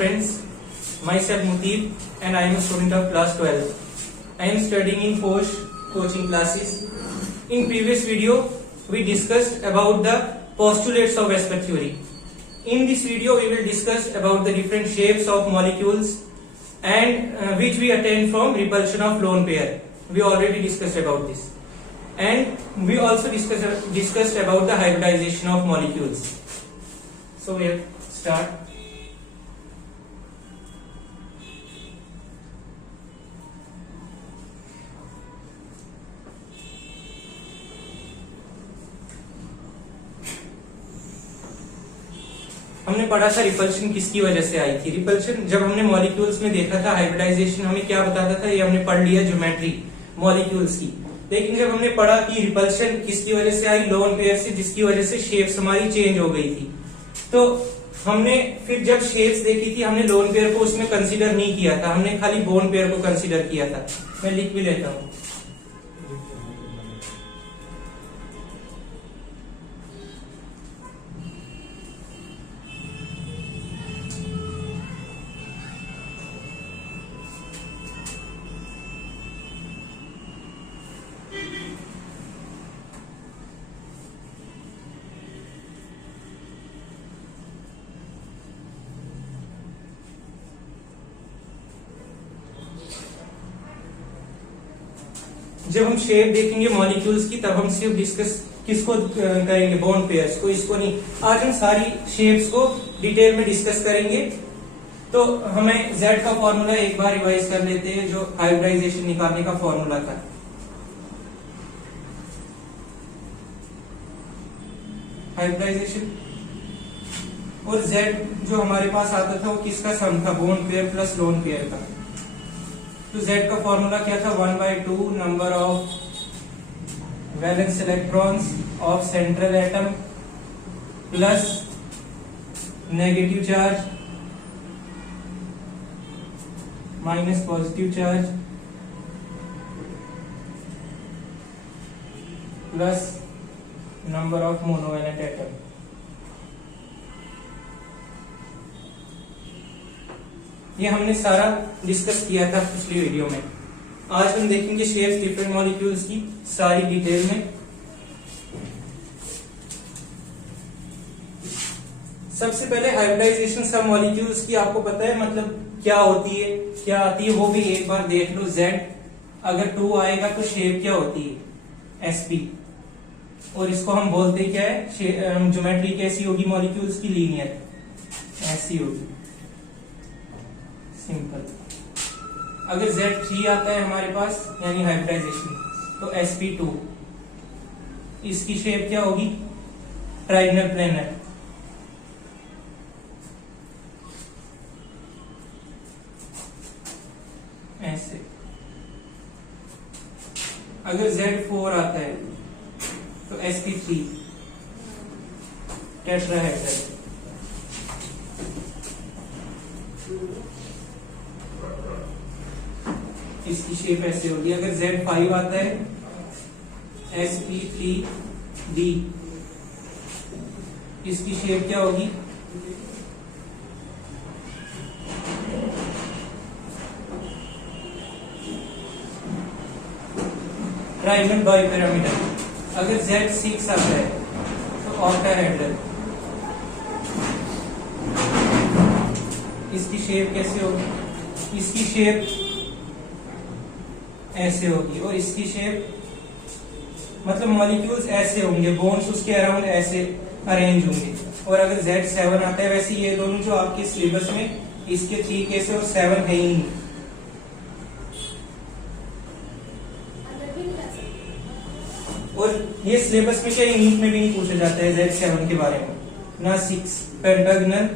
friends, myself Muteeb and I am a student of class 12. I am studying in Posh coaching classes. In previous video, we discussed about the postulates of aspect theory. In this video, we will discuss about the different shapes of molecules and which we attain from repulsion of lone pair. We already discussed about this. And we also discussed about the hybridization of molecules. So we'll start. हमने पढ़ा था repulsion किसकी वजह से आई थी। Repulsion जब हमने molecules में देखा था, हाइब्रिडाइजेशन हमें क्या बताता था, ये हमने पढ़ लिया ज्योमेट्री मॉलिक्यूल्स की। लेकिन जब हमने पढ़ा कि रिपल्शन किसकी वजह से आई, लोन पेयर से, जिसकी वजह से शेप्स हमारी चेंज हो गई थी। तो हमने फिर जब शेप्स देखी थी, हमने लोन पेयर को उसमें कंसीडर नहीं किया था, हमने खाली बोन पेयर को कंसीडर किया था। मैं लिख भी लेता हूं। जब हम शेप देखेंगे मॉलिक्यूल्स की, तब हम सिर्फ डिस्कस किसको करेंगे, बोन पेयर्स को, इसको नहीं। आज हम सारी शेप्स को डिटेल में डिस्कस करेंगे। तो हमें Z का फॉर्मूला एक बार रिवाइज कर लेते हैं, जो हाइब्रिडाइजेशन निकालने का फॉर्मूला था। हाइब्रिडाइजेशन और Z जो हमारे पास आता था वो किसका सम था, bone pair plus lone pair का। तो Z का फॉर्मूला क्या था, 1/2 number of valence electrons of central atom plus negative charge minus positive charge plus number of monovalent atom. ये हमने सारा डिस्कस किया था पिछली वीडियो में। आज हम देखेंगे शेप्स डिफरेंट मॉलिक्यूल्स की सारी डिटेल में। सबसे पहले हाइब्रिडाइजेशन सब मॉलिक्यूल्स की आपको पता है मतलब क्या होती है, क्या आती है, वो भी एक बार देख लो। Z अगर 2 आएगा तो शेप क्या होती है, sp। और इसको हम बोलते हैं क्या है, ज्योमेट्री कैसी होगी मॉलिक्यूल्स की, लीनियर, ऐसी होगी, सिंपल। अगर Z3 आता है हमारे पास यानी हाइब्रिडाइजेशन, तो sp2, इसकी शेप क्या होगी, ट्रायंगल प्लेनर। ऐसे। अगर Z4 आता है तो sp3, टेट्राहेड्रल। इसकी शेप ऐसे होगी। अगर Z5 आता है sp3d, इसकी शेप क्या होगी, ट्रायंगल बाइपिरामिडल। अगर Z6 आता है तो ऑक्टाहेड्रल। इसकी शेप कैसे होगी, इसकी शेप ऐसे होगी और इसकी शेप मतलब मॉलिक्यूल्स ऐसे होंगे, बोन्स उसके अराउंड ऐसे अरेंज होंगे। और अगर Z7 आता है, वैसे ये दोनों जो आपके सिलेबस में, इसके 3 केस और 7 है ही नहीं। और ये सिलेबस में क्या, नीट में भी नहीं पूछा जाता है Z7 के बारे में, ना 6 पेंटागनल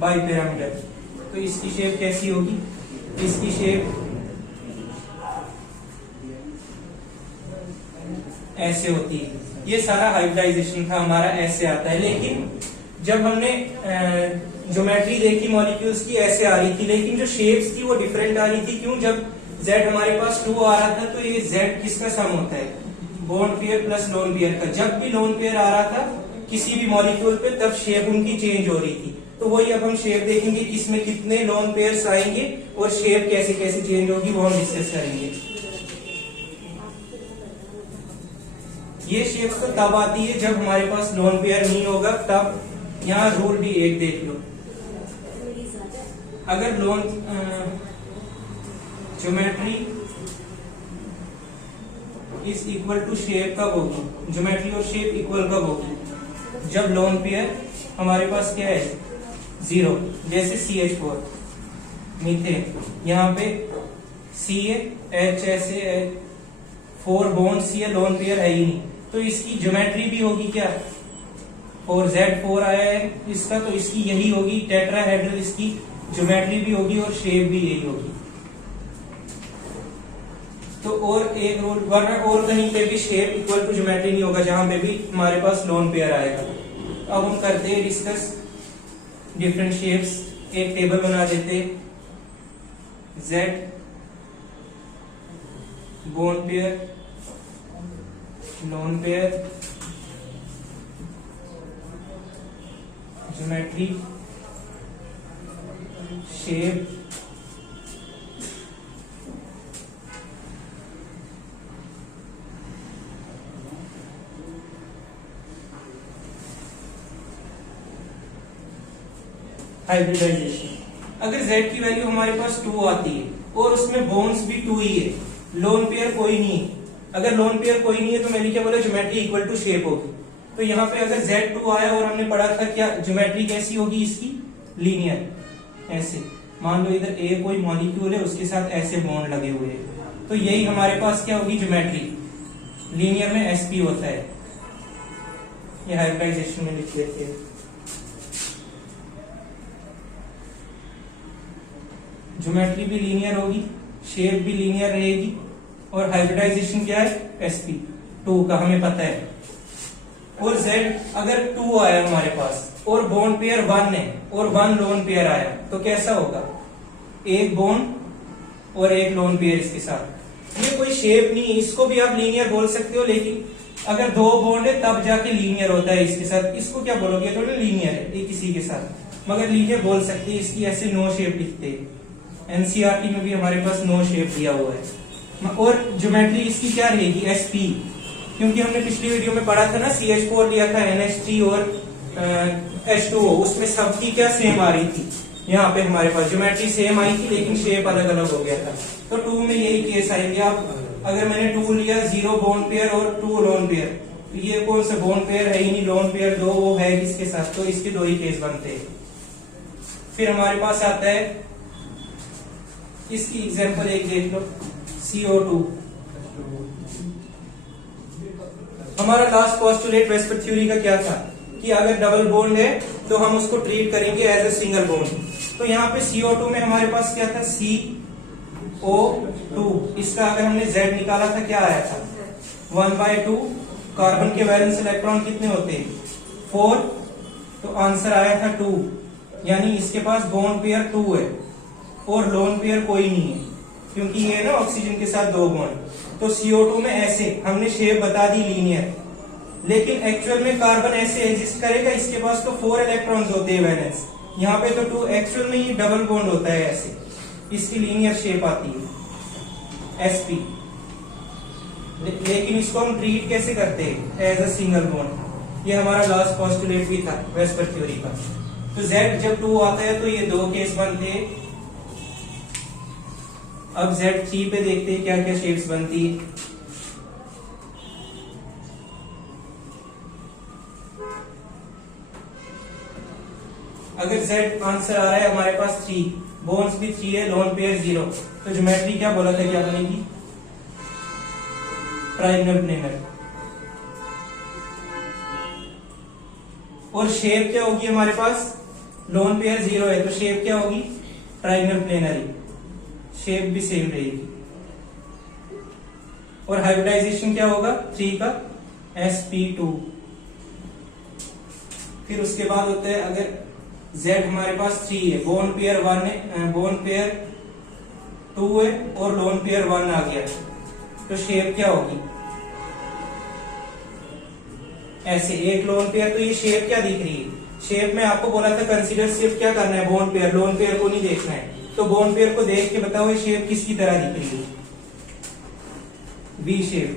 बाइपिरामिडल। तो इसकी शेप कैसी होगी, इसकी शेप ऐसे होती है। ये सारा हाइब्रिडाइजेशन था हमारा, ऐसे आता है। लेकिन जब हमने ज्योमेट्री देखी मॉलिक्यूल्स की, ऐसे आ रही थी, लेकिन जो शेप्स थी वो डिफरेंट आ रही थी। क्यों, जब Z हमारे पास 2 आ रहा था तो ये Z किसका सम होता है, bone pair plus lone pair का। जब भी लोन पेयर आ रहा था किसी भी मॉलिक्यूल पे, तब शेप उनकी चेंज हो रही थी। तो वही अब हम शेप देखेंगे कि इसमें कितने लोन पेयर्स आएंगे और शेप कैसे कैसे चेंज होगी वो हम डिस्कस करेंगे। ये शेप तो तब आती है जब हमारे पास लोन पेयर नहीं होगा, तब यहाँ रूल भी एक देख लो। अगर lone geometry is equal to shape कब होगी, ज्योमेट्री और शेप इक्वल कब होगी, जब लोन पेयर हमारे पास क्या है, 0। जैसे CH4 मीथेन, यहाँ पे C है, H ऐसे 4 बॉन्ड C है, लोन पेयर है ही नहीं, तो इसकी ज्योमेट्री भी होगी क्या, और Z4 आया है इसका, तो इसकी यही होगी टेट्राहेड्रल, इसकी ज्योमेट्री भी होगी और शेप भी यही होगी। तो और एक रूल, वरना और कहीं पे भी शेप इक्वल टू ज्योमेट्री नहीं होगा, जहां पे भी हमारे पास लोन पेयर आएगा। अब हम करते हैं डिस्कस डिफरेंट शेप्स। एक टेबल बना देते, Z bond pair, lone pair, geometry, shape, hybridisation. अगर Z की वैल्यू हमारे पास 2 आती है और उसमें बोन्स भी 2 ही है, लोन पेयर कोई नहीं है, अगर लोन पेयर कोई नहीं है तो मैंने क्या बोला, ज्योमेट्री इक्वल टू शेप होगी। तो यहाँ पे अगर Z2 आया और हमने पढ़ा था क्या, ज्योमेट्री कैसी होगी इसकी, लीनियर, ऐसे। मान लो इधर A कोई मॉलिक्यूल है, उसके साथ ऐसे बॉन्ड लगे हुए हैं, तो यही हमारे पास क्या होगी, ज्योमेट्री। लीनियर में sp होता है, ये हाइब्रिडाइजेशन में लिख लेते हैं। ज्योमेट्री भी लीनियर होगी, शेप भी लीनियर रहेगी, और हाइब्रिडाइजेशन क्या है, sp2 का हमें पता है। और Z अगर 2 आया हमारे पास और बॉन्ड पेयर 1 है और 1 लोन पेयर आया, तो कैसा होगा, एक बॉन्ड और एक लोन पेयर इसके साथ। ये कोई शेप नहीं है, इसको भी आप लीनियर बोल सकते हो, लेकिन अगर 2 बॉन्ड है तब जाके लीनियर होता है इसके साथ। इसको क्या बोलोगे, थोड़ा लीनियर है एक किसी के साथ, मगर लीनियर बोल सकते हैं। इसकी ऐसे नो शेप लिखते हैं, एनसीईआरटी में भी हमारे पास नो शेप दिया हुआ है। और ज्योमेट्री इसकी क्या रहेगी, sp, क्योंकि हमने पिछली वीडियो में पढ़ा था ना, CH4 लिया था, NH3 और H2O, उसमें सबकी क्या सेम आ रही थी। यहाँ पे हमारे पास ज्योमेट्री सेम आई थी लेकिन शेप अलग अलग हो गया था। तो 2 में यही केस आएंगे। आप अगर मैंने 2 लिया, 0 बॉन्ड पेयर और 2 लोन पेयर, तो ये कौन सा बॉन्ड पेयर है ही नहीं, लोन पेयर 2 वो है किसके साथ, तो इसके 2 ही केस बनते हैं। फिर हमारे पास आता है, इसकी एग्जांपल एक देख लो, CO2। हमारा लास्ट पोस्टुलेट वेस्पर थ्योरी का क्या था कि अगर डबल बॉन्ड है तो हम उसको ट्रीट करेंगे एज ए सिंगल बॉन्ड। तो यहाँ पे CO2 में हमारे पास क्या था, CO2, इसका अगर हमने Z निकाला था क्या आया था, 1/2। कार्बन के वैलेंस इलेक्ट्रॉन कितने होते हैं, 4, तो आंसर आया था 2, यानी इसके पास बॉन्ड पेयर 2 है और लोन पेयर कोई नहीं है, क्योंकि ये है ना ऑक्सीजन के साथ 2 बॉन्ड। तो CO2 में ऐसे हमने शेप बता दी लीनियर, लेकिन एक्चुअल में कार्बन ऐसे एग्जिस्ट करेगा, इसके पास तो 4 इलेक्ट्रॉन्स होते हैं वैलेंस, यहाँ पे तो 2, एक्चुअल में ये डबल बॉन्ड होता है ऐसे, इसकी लीनियर शेप आती है sp। लेकिन इसको हम ट्रीट कैसे करते हैं, एज अ सिंगल बॉन्ड। ये हमारा लास्ट पोस्टुलेट भी था वेस्पर थ्योरी का। तो Z जब 2 आता है तो ये 2 केस बनते हैं। अब Z3 पे देखते हैं क्या क्या शेप्स बनती है। अगर Z आंसर आ रहा है हमारे पास 3, बोन्स भी 3 है, लोन पेयर 0, तो ज्योमेट्री क्या बोला था, क्या बनेगी, ट्रायंगल प्लेनर। और शेप क्या होगी हमारे पास, लोन पेयर 0 है, तो शेप क्या होगी, ट्रायंगल प्लेनरी, शेप भी सेम रहेगी। और हाइब्रिडाइजेशन क्या होगा, 3 का sp2। फिर उसके बाद होता है, अगर Z हमारे पास 3 है, बॉन्ड पेयर 1 है, बॉन्ड पेयर 2 है और लोन पेयर 1 आ गया, तो शेप क्या होगी, ऐसे एक लोन पेयर। तो ये शेप क्या दिख रही है, शेप में आपको बोला था कंसीडर सिर्फ क्या करना है, बॉन्ड पेयर, लोन पेयर को नहीं देखना है। तो बॉन्ड पेयर को देख के बताओ ये शेप किसकी तरह दिख रही है, वी शेप,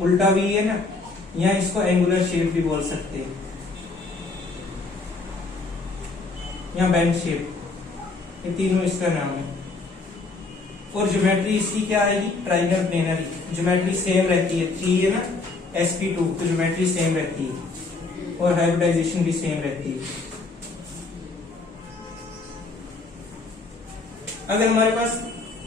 उल्टा वी है ना, या इसको एंगुलर शेप भी बोल सकते हैं, या बेंड शेप, ये तीनों इसका नाम है। और ज्योमेट्री इसकी क्या आएगी, ट्राइंगल प्लेनर। ज्योमेट्री सेम रहती है, 3 है ना sp2, तो ज्योमेट्री सेम रहती है और हाइब्रिडाइजेशन भी सेम रहती है। अगर हमारे पास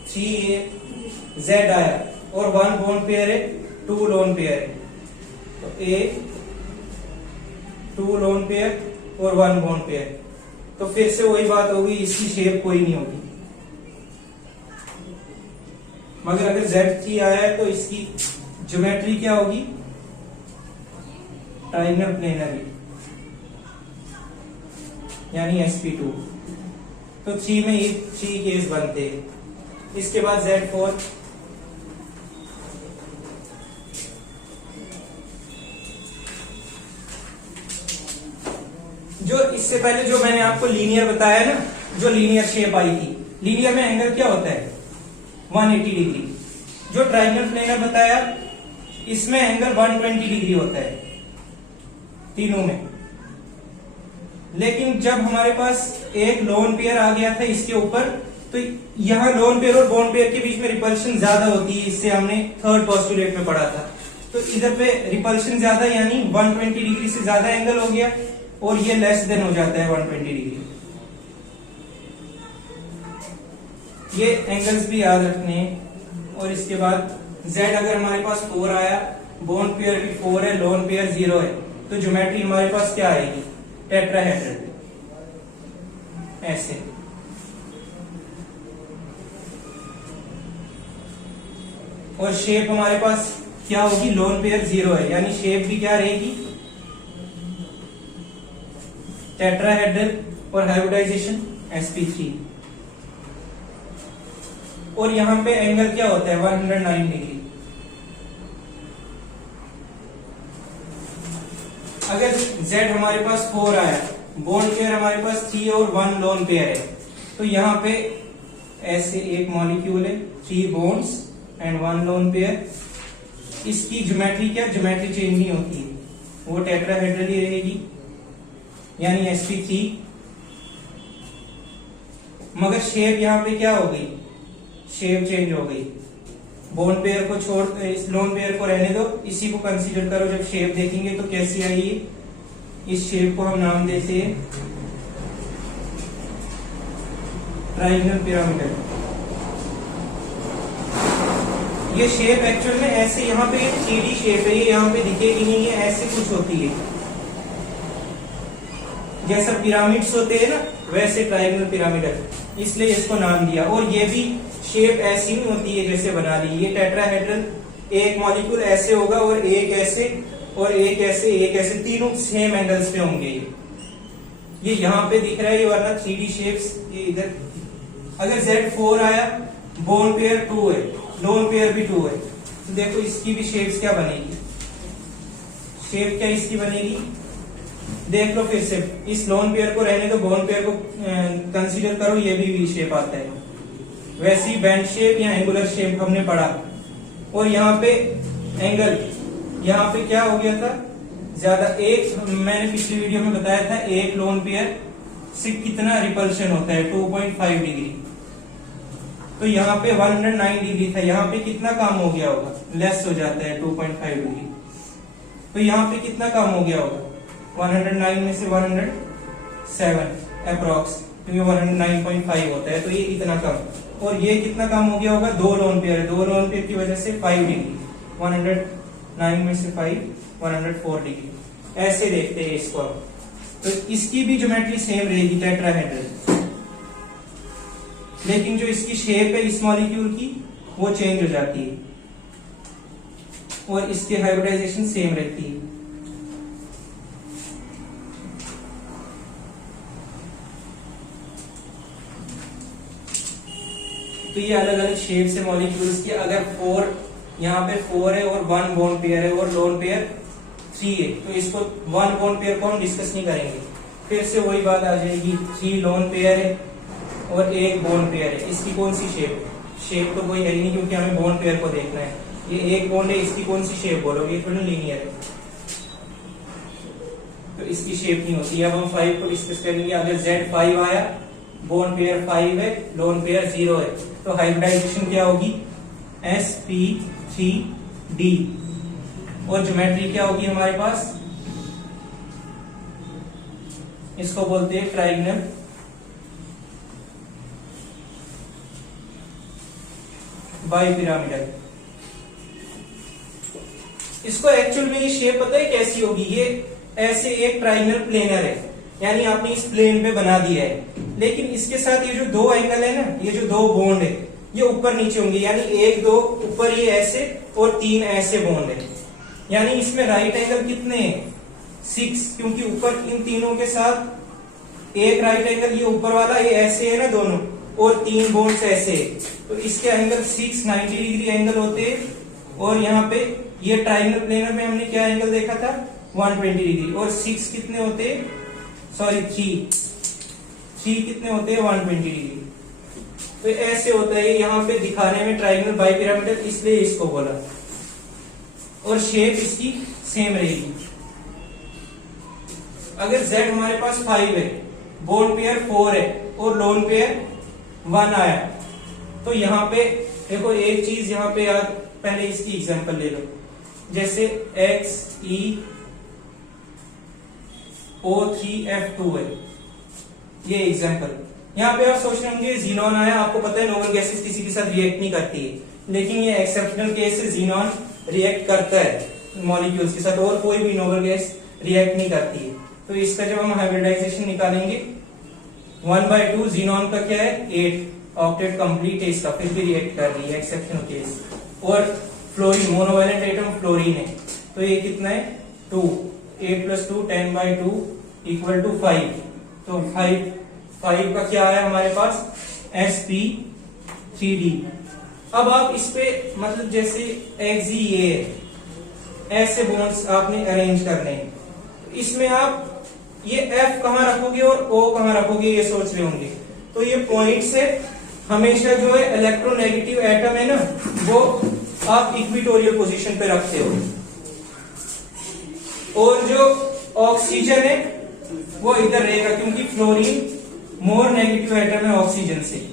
3z आया और 1 बॉन्ड पेयर है, 2 लोन पेयर है, तो a 2 लोन पेयर और 1 बॉन्ड पेयर, तो फिर से वही बात होगी, इसकी शेप कोई नहीं होगी। मगर अगर Z3 आया है तो इसकी ज्योमेट्री क्या होगी, ट्राइंगल प्लेनर, यानी sp2। तो 3 में ये 3 केस बनते हैं। इसके बाद Z4, जो इससे पहले जो मैंने आपको लीनियर बताया ना, जो लीनियर शेप आई थी, लीनियर में एंगल क्या होता है 180 डिग्री। जो ट्राइंगल प्लेनर बताया इसमें एंगल 120 डिग्री होता है तीनों में। लेकिन जब हमारे पास एक लोन पेयर आ गया था इसके ऊपर, तो यहाँ लोन पेयर और बॉन्ड पेयर के बीच में रिपल्शन ज्यादा होती है, इससे हमने थर्ड पोस्टुलेट में पढ़ा था। तो इधर पे रिपल्शन ज्यादा, यानी 120 डिग्री से ज्यादा एंगल हो गया, और ये लेस देन हो जाता है 120 डिग्री। ये एंगल्स भी याद रखने हैं। और इसके बाद Z अगर हमारे पास 4 आया, बॉन्ड पेयर भी 4 है, लोन पेयर 0 है, तो ज्योमेट्री हमारे पास क्या आएगी, टेट्राहेड्रल, ऐसे। और शेप हमारे पास क्या होगी, लोन पेयर 0 है, यानी शेप भी क्या रहेगी, टेट्राहेड्रल, और हाइब्रिडाइजेशन sp3। और यहां पे एंगल क्या होता है 109 डिग्री। अगर Z हमारे पास 4 आया, बॉन्ड पेयर हमारे पास 3 और 1 लोन पेयर है, तो यहां पे ऐसे एक मॉलिक्यूल है, 3 बॉन्ड्स एंड 1 लोन पेयर। इसकी ज्योमेट्री क्या, ज्योमेट्री चेंज नहीं होती है, वो टेट्राहेड्रल ही रहेगी, यानी sp3। मगर शेप यहां पे क्या हो गई, शेप चेंज हो गई। बॉन्ड पेयर को छोड़, इस लोन पेयर को रहने दो, इसी को कंसीडर करो। जब शेप देखेंगे तो कैसी आई, इस शेप को हम नाम देते हैं ट्राइंगल पिरामिडल। ये शेप एक्चुअल में ऐसे, यहाँ पे 3D शेप है, ये यहाँ पे दिखेगी नहीं, ये ऐसे कुछ होती है, जैसा पिरामिड्स होते हैं ना, वैसे ट्राइंगल पिरामिडल, इसलिए इसको नाम दिया। और ये भी शेप ऐसी नहीं होती है जैसे बना ली, ये टेट्राहेड्रल, एक मॉलिक्यूल ऐसे होगा और एक ऐसे और एक ऐसे, एक ऐसे, तीनों सेम एंगल्स पे होंगे। ये यहाँ पे दिख रहा है, ये वाला 3D शेप्स ये इधर। अगर Z4 आया, बॉन्ड पेयर 2 है, लोन पेयर भी 2 है, तो देखो इसकी भी शेप्स क्या बनेगी, शेप क्या इसकी बनेगी, देख लो फिर से। इस लोन पेयर को रहने दो, बॉन्ड पेयर को कंसीडर करो, ये भी वी शेप आता है। वैसी बेंड शेप या एंगुलर शेप हमने पढ़ा। और यहाँ पे एंगल, यहाँ पे क्या हो गया था ज्यादा, एक मैंने पिछली वीडियो में बताया था, एक लोन पेयर से कितना रिपल्शन होता है, 2.5 डिग्री। तो यहाँ पे 109 डिग्री था, यहाँ पे कितना कम हो गया होगा, लेस हो जाता है 2.5 डिग्री। तो यहाँ पे कितना कम हो गया होगा, 109 में से 107 अप्रोक्स, क्योंकि 109.5 होता है, तो ये इतना कम। और ये कितना कम हो गया होगा, 2 लोन पेयर है, 2 लोन पेयर की वजह से 5 डिग्री, 109 में से 5 104 डिग्री। ऐसे देखते हैं इसको। तो इसकी भी ज्योमेट्री सेम रहेगी, टेट्राहेड्रल, लेकिन जो इसकी शेप है इस मॉलिक्यूल की वो चेंज हो जाती है, और इसकी हाइब्रिडाइजेशन सेम रहती है। तो ये अलग अलग शेप से मॉलिक्यूल्स की, अगर 4 यहाँ पे 4 है और 1 बॉन्ड पेयर है और लोन पेयर 3 है, तो इसको 1 बोन पेयर को हम डिस्कस नहीं करेंगे। फिर से वही बात आ जाएगी, 3 लोन पेयर है और 1 बोन पेयर है। इसकी कौन सी शेप? शेप तो कोई है ही नहीं, क्योंकि हमें बोन पेयर को देखना है। ये 1 बोन है, इसकी कौन सी शेप बोलोगे? ये थोड़ा लीनियर है, तो इसकी शेप नहीं होती। अब हम 5 को डिस्कस करेंगे। अगर Z5 आया, बोन पेयर 5 है, लोन पेयर 0 है, तो हाइब्रिडाइजेशन क्या होगी? sp3d। और ज्योमेट्री क्या होगी हमारे पास? इसको बोलते हैं ट्राइगोनल बाइपिरामिडल। इसको एक्चुअल में ये शेप पता है कैसी होगी? ये ऐसे एक ट्राइगोनल प्लेनर है, यानी आपने इस प्लेन पे बना दिया है, लेकिन इसके साथ ये जो 2 एंगल है ना, ये जो 2 बॉन्ड है, ये ऊपर नीचे होंगे, यानी 1 2 ऊपर ये ऐसे और 3 ऐसे बॉन्ड है। यानी इसमें राइट एंगल कितने हैं? 6, क्योंकि ऊपर इन तीनों के साथ एक राइट एंगल, ये ऊपर वाला ये ऐसे है ना दोनों, और 3 बॉन्ड्स ऐसे है, तो इसके एंगल 6 90 डिग्री एंगल होते हैं। और यहाँ पे ये ट्राइंगल प्लेनर में हमने क्या एंगल देखा था? 120 डिग्री। और 6 कितने होते हैं? सॉरी 3 कितने होते हैं? 120 डिग्री। तो ऐसे होता है, यहाँ पे दिखाने में ट्राइंगल बाइपिरामिडल, इसलिए इसको बोला। और शेप इसकी सेम रहेगी। अगर Z हमारे पास 5 है, बोन पेयर 4 है और लोन पेयर 1 आया, तो यहाँ पे देखो एक चीज यहाँ पे याद, पहले इसकी एग्जांपल ले लो। जैसे XeO3F2 है, ये एग्जांपल। यहाँ पे आप सोच रहे होंगे जीनॉन आया, आपको पता है नोबल गैसेस किसी के साथ रिएक्ट नहीं करती है, लेकिन ये एक्सेप्शनल केस है, जीनॉन रिएक्ट करता है मॉलिक्यूल्स के साथ, और कोई भी नोबल गैस रिएक्ट नहीं करती है। तो इसका जब हम हाइब्रिडाइजेशन निकालेंगे, 1/2 जीनॉन का क्या है? 8 ऑक्टेट कंप्लीट है इसका, फिर भी रिएक्ट कर रही है, एक्सेप्शनल केस। और फ्लोरीन, मोनोवैलेंट एटम फ्लोरीन है, तो ये कितना है? 2, 8 + 2 10/2 = 5। तो 5 का क्या आया हमारे पास? sp3d। अब आप इस पे मतलब जैसे XeA ऐसे बॉन्ड्स आपने अरेंज करने हैं, इसमें आप ये F कहां रखोगे और O कहां रखोगे, ये सोच रहे होंगे। तो ये पॉइंट से हमेशा जो है इलेक्ट्रोनेगेटिव एटम है ना, वो आप इक्विटोरियल पोजीशन पे रखते हो, और जो ऑक्सीजन है वो इधर रहेगा, क्योंकि फ्लोरीन मोर नेगेटिव एटम है ऑक्सीजन से।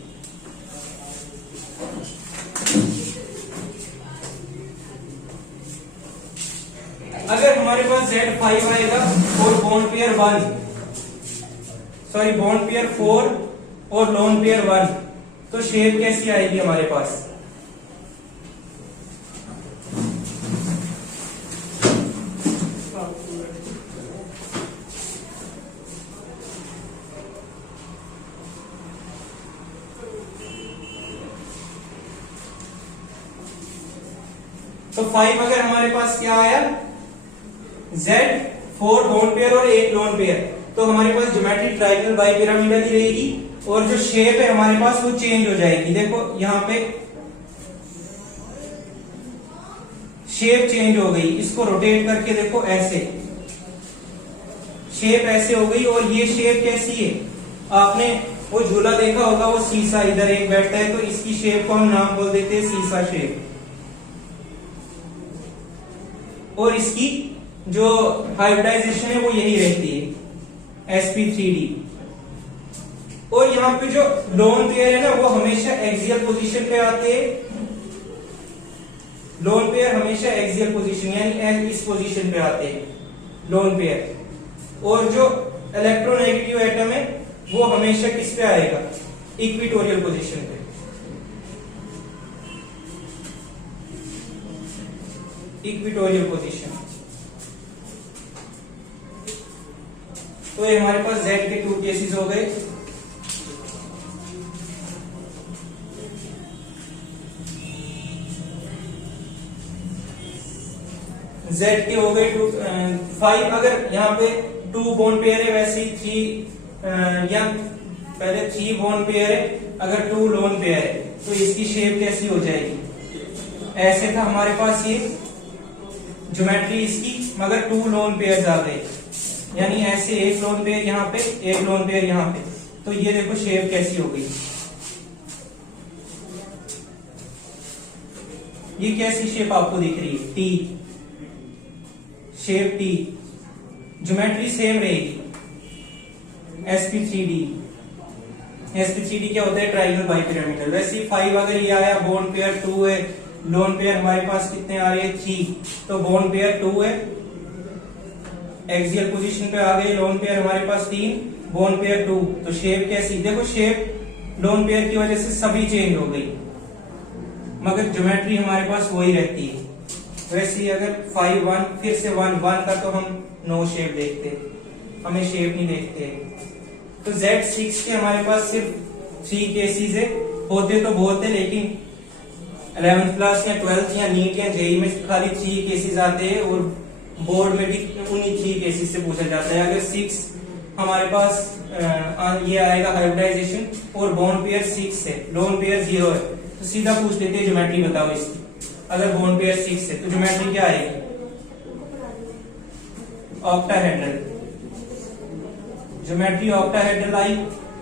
अगर हमारे पास Z5 आएगा और बॉन्ड पेयर 4 और लोन पेयर 1, तो शेप कैसी आएगी हमारे पास? तो 5 अगर हमारे पास क्या आया? Z4 बॉन्ड पेयर और 1 लोन पेयर, तो हमारे पास ज्योमेट्री ट्राइगोनल बाइपिरामिडल ही रहेगी, और जो शेप है हमारे पास वो चेंज हो जाएगी। देखो यहाँ पे शेप चेंज हो गई, इसको रोटेट करके देखो, ऐसे शेप ऐसे हो गई। और ये शेप कैसी है? आपने वो झूला देखा होगा, वो सीसा, इधर एक बैठता है, तो इसकी शेप को हम नाम बोल देते हैं सीसा शेप। और इसकी जो हाइब्रिडाइजेशन है वो यही रहती है, sp3d। और यहाँ पे जो लोन पेयर है ना, वो हमेशा एक्सियल पोजीशन पे आते हैं। लोन पेयर हमेशा एक्सियल पोजीशन, यानी इस पोजीशन पे आते हैं लोन पेयर। और जो इलेक्ट्रोनेगेटिव एटम है वो हमेशा किस पे आएगा? इक्विटोरियल पोजीशन पे। Equatorial position. तो ये हमारे पास Z के 2 केसेस हो गए। Z के हो गए 5। अगर यहाँ पे 2 बॉन्ड पेयर है, वैसे ही 3 या पहले 3 बॉन्ड पेयर है, अगर 2 लोन पेयर है, तो इसकी शेप कैसी हो जाएगी? ऐसे था हमारे पास ये, ज्योमेट्री इसकी, मगर 2 लोन पेयर्स आ गए, यानी ऐसे एक लोन पेयर यहाँ पे, एक लोन पेयर यहाँ पे, तो ये देखो शेप कैसी हो गई। ये कैसी शेप आपको दिख रही है? T shape, T. Geometry same रहेगी, sp3d। sp3d क्या होता है? Triangle bipyramidal. वैसे 5 अगर ये आया, बोन पेयर 2 है, लोन पेयर हमारे पास कितने आ रहे हैं? 3, तो बोन पेयर 2 है, एक्सियल पोजीशन पे आ गए, लोन पेयर हमारे पास 3, बोन पेयर 2, तो शेप कैसी? देखो शेप लोन पेयर की वजह से सभी चेंज हो गई, मगर ज्योमेट्री हमारे पास वही रहती है। वैसे ही अगर 5 1 फिर से 1 1 का तो हम नो शेप देखते, हमें शेप नहीं देखते। तो Z6 के हमारे पास सिर्फ 3 केसेस है, होते तो बहुत है, लेकिन 11th क्लास या 12th या नीट या जेई में खाली 3 केसेस आते हैं, और बोर्ड में भी उन्हीं 3 केसेस से पूछा जाता है। अगर 6 हमारे पास ये आएगा हाइब्रिडाइजेशन, और बोन पेयर 6 है, लोन पेयर 0 है, तो सीधा पूछ लेते हैं ज्योमेट्री बताओ इसकी। अगर बोन पेयर 6 है तो ज्योमेट्री क्या आएगी? ऑक्टाहेड्रल। ज्योमेट्री ऑक्टाहेड्रल आई,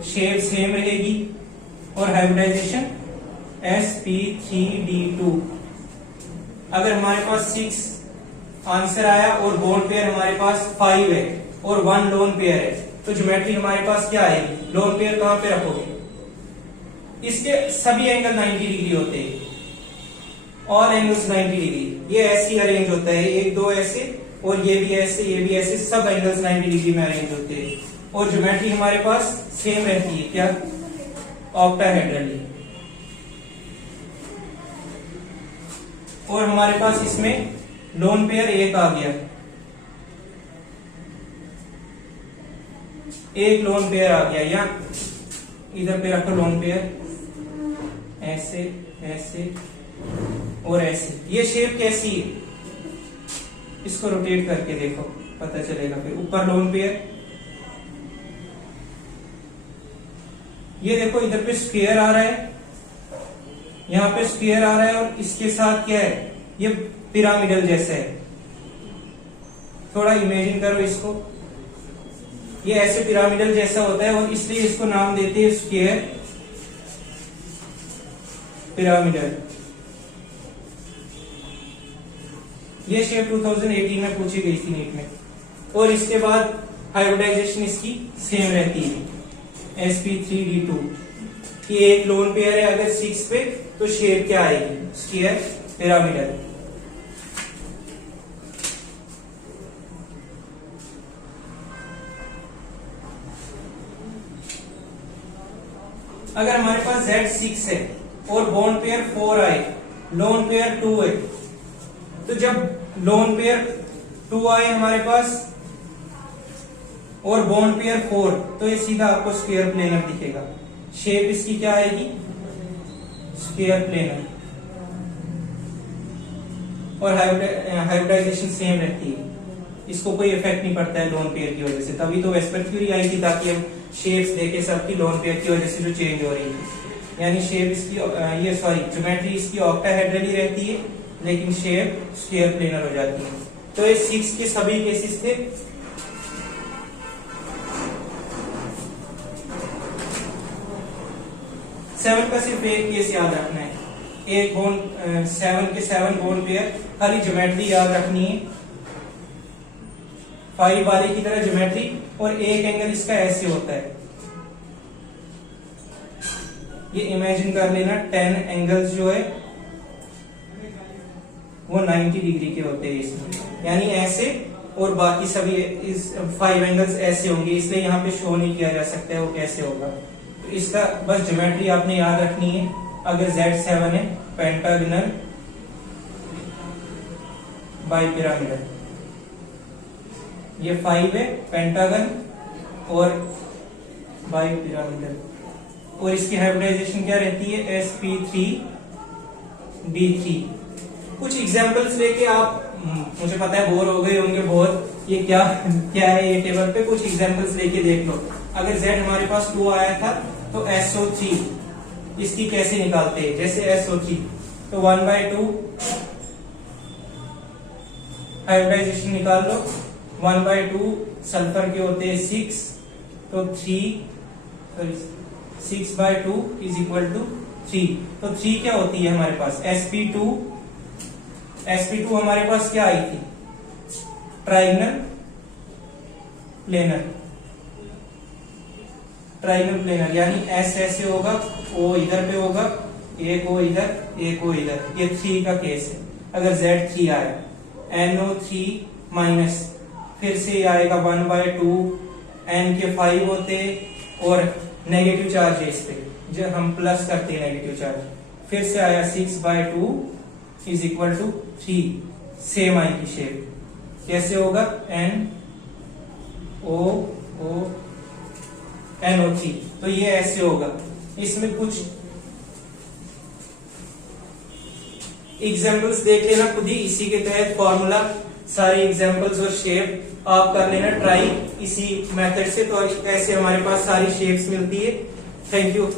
शेप सेम रहेगी, और हाइब्रिडाइजेशन sp3d2। अगर हमारे पास 6 आंसर आया और बोन पेयर हमारे पास 5 है और 1 लोन पेयर है, तो ज्योमेट्री हमारे पास क्या आएगी? लोन पेयर कहां पे रखोगे? इसके सभी एंगल 90 डिग्री होते हैं, ऑल एंगल्स 90 डिग्री। ये ऐसे अरेंज होता है, 1 2 ऐसे, और ये भी ऐसे, ये भी ऐसे, सब एंगल्स 90 डिग्री में अरेंज होते हैं, और ज्योमेट्री हमारे पास सेम रहती है। क्या? ऑक्टाहेड्रल। और हमारे पास इसमें लोन पेयर 1 आ गया, एक लोन पेयर आ गया, या इधर पे रखो लोन पेयर, ऐसे ऐसे और ऐसे। ये शेप कैसी है? इसको रोटेट करके देखो, पता चलेगा। फिर ऊपर लोन पेयर, ये देखो इधर पे स्क्वायर आ रहा है, यहाँ पे स्क्वायर आ रहा है, और इसके साथ क्या है? ये पिरामिडल जैसा है। थोड़ा इमेजिन करो इसको, ये ऐसे पिरामिडल जैसा होता है, और इसलिए इसको नाम देते हैं स्क्वायर पिरामिडल। ये शेप 2018 में पूछी गई थी नीट में। और इसके बाद हाइब्रिडाइजेशन इसकी सेम रहती है, sp3d2 की। एक लोन पेयर है अगर 6 पे, तो शेप क्या आएगी? Square pyramidal. अगर हमारे पास Z6 है और बोन पेयर 4 आए, लोन पेयर 2 है, तो जब लोन पेयर 2 आए हमारे पास और बोन पेयर 4, तो ये सीधा आपको स्क्वायर प्लेनर दिखेगा। शेप इसकी क्या आएगी? Square planar. और हाइब्रिडाइजेशन सेम रहती है, इसको कोई इफेक्ट नहीं पड़ता है लोन पेयर की वजह से। तभी तो वेस्पर थ्योरी आई थी, ताकि हम शेप्स देखे सबकी लोन पेयर की वजह से जो चेंज हो रही थी। यानी शेप इसकी ज्योमेट्री इसकी ऑक्टाहेड्रल ही रहती है, लेकिन शेप स्क्वायर प्लेनर हो जाती है। तो ये 6 के सभी केसेस थे। सेवन का सिर्फ एक केस याद रखना है, एक बोन 7 के 7 बोन पेयर, खाली ज्योमेट्री याद रखनी है, 5 वाले की तरह ज्योमेट्री, और एक एंगल इसका ऐसे होता है। ये इमेजिन कर लेना, 10 एंगल्स जो है वो 90 डिग्री के होते हैं इसमें, यानी ऐसे, और बाकी सभी इस 5 एंगल्स ऐसे होंगे, इसलिए यहाँ पे शो नहीं किया जा सकता है वो कैसे होगा। तो इसका बस ज्योमेट्री आपने याद रखनी है। अगर Z7 है, पेंटागनल बाइपिरामिडल, ये 5 है, पेंटागन और बाइपिरामिडल, और इसकी हाइब्रिडाइजेशन क्या रहती है? sp3d3। कुछ एग्जांपल्स लेके आप, मुझे पता है बोर हो गए होंगे बहुत, ये क्या क्या है ये टेबल पे, कुछ एग्जांपल्स लेके देख लो। अगर Z हमारे पास 2 आया था, तो SO3 इसकी कैसे निकालते हैं? जैसे SO3, तो 1/2 हाइब्रिडाइजेशन निकाल लो। 1/2 सल्फर के होते हैं 6, तो 6/2 इज इक्वल टू 3। तो 3 क्या होती है हमारे पास? sp2 हमारे पास क्या आई थी? ट्राइगोनल प्लेनर, यानी S ऐसे होगा, O इधर पे होगा, एक O इधर, एक O इधर। ये 3 का केस है। अगर Z3 आए, NO3 माइनस, फिर से आएगा 1/2, N के 5 होते और नेगेटिव चार्ज है इस पे, जब हम प्लस करते हैं नेगेटिव चार्ज, फिर से आया 6/2 इज इक्वल टू 3। सेम आई की शेप कैसे होगा? NO3, तो ये ऐसे होगा। इसमें कुछ एग्जाम्पल्स देख लेना खुद ही, इसी के तहत फॉर्मूला, सारे एग्जाम्पल्स और शेप आप कर लेना ट्राई इसी मेथड से, तो ऐसे हमारे पास सारी शेप्स मिलती है। Thank you.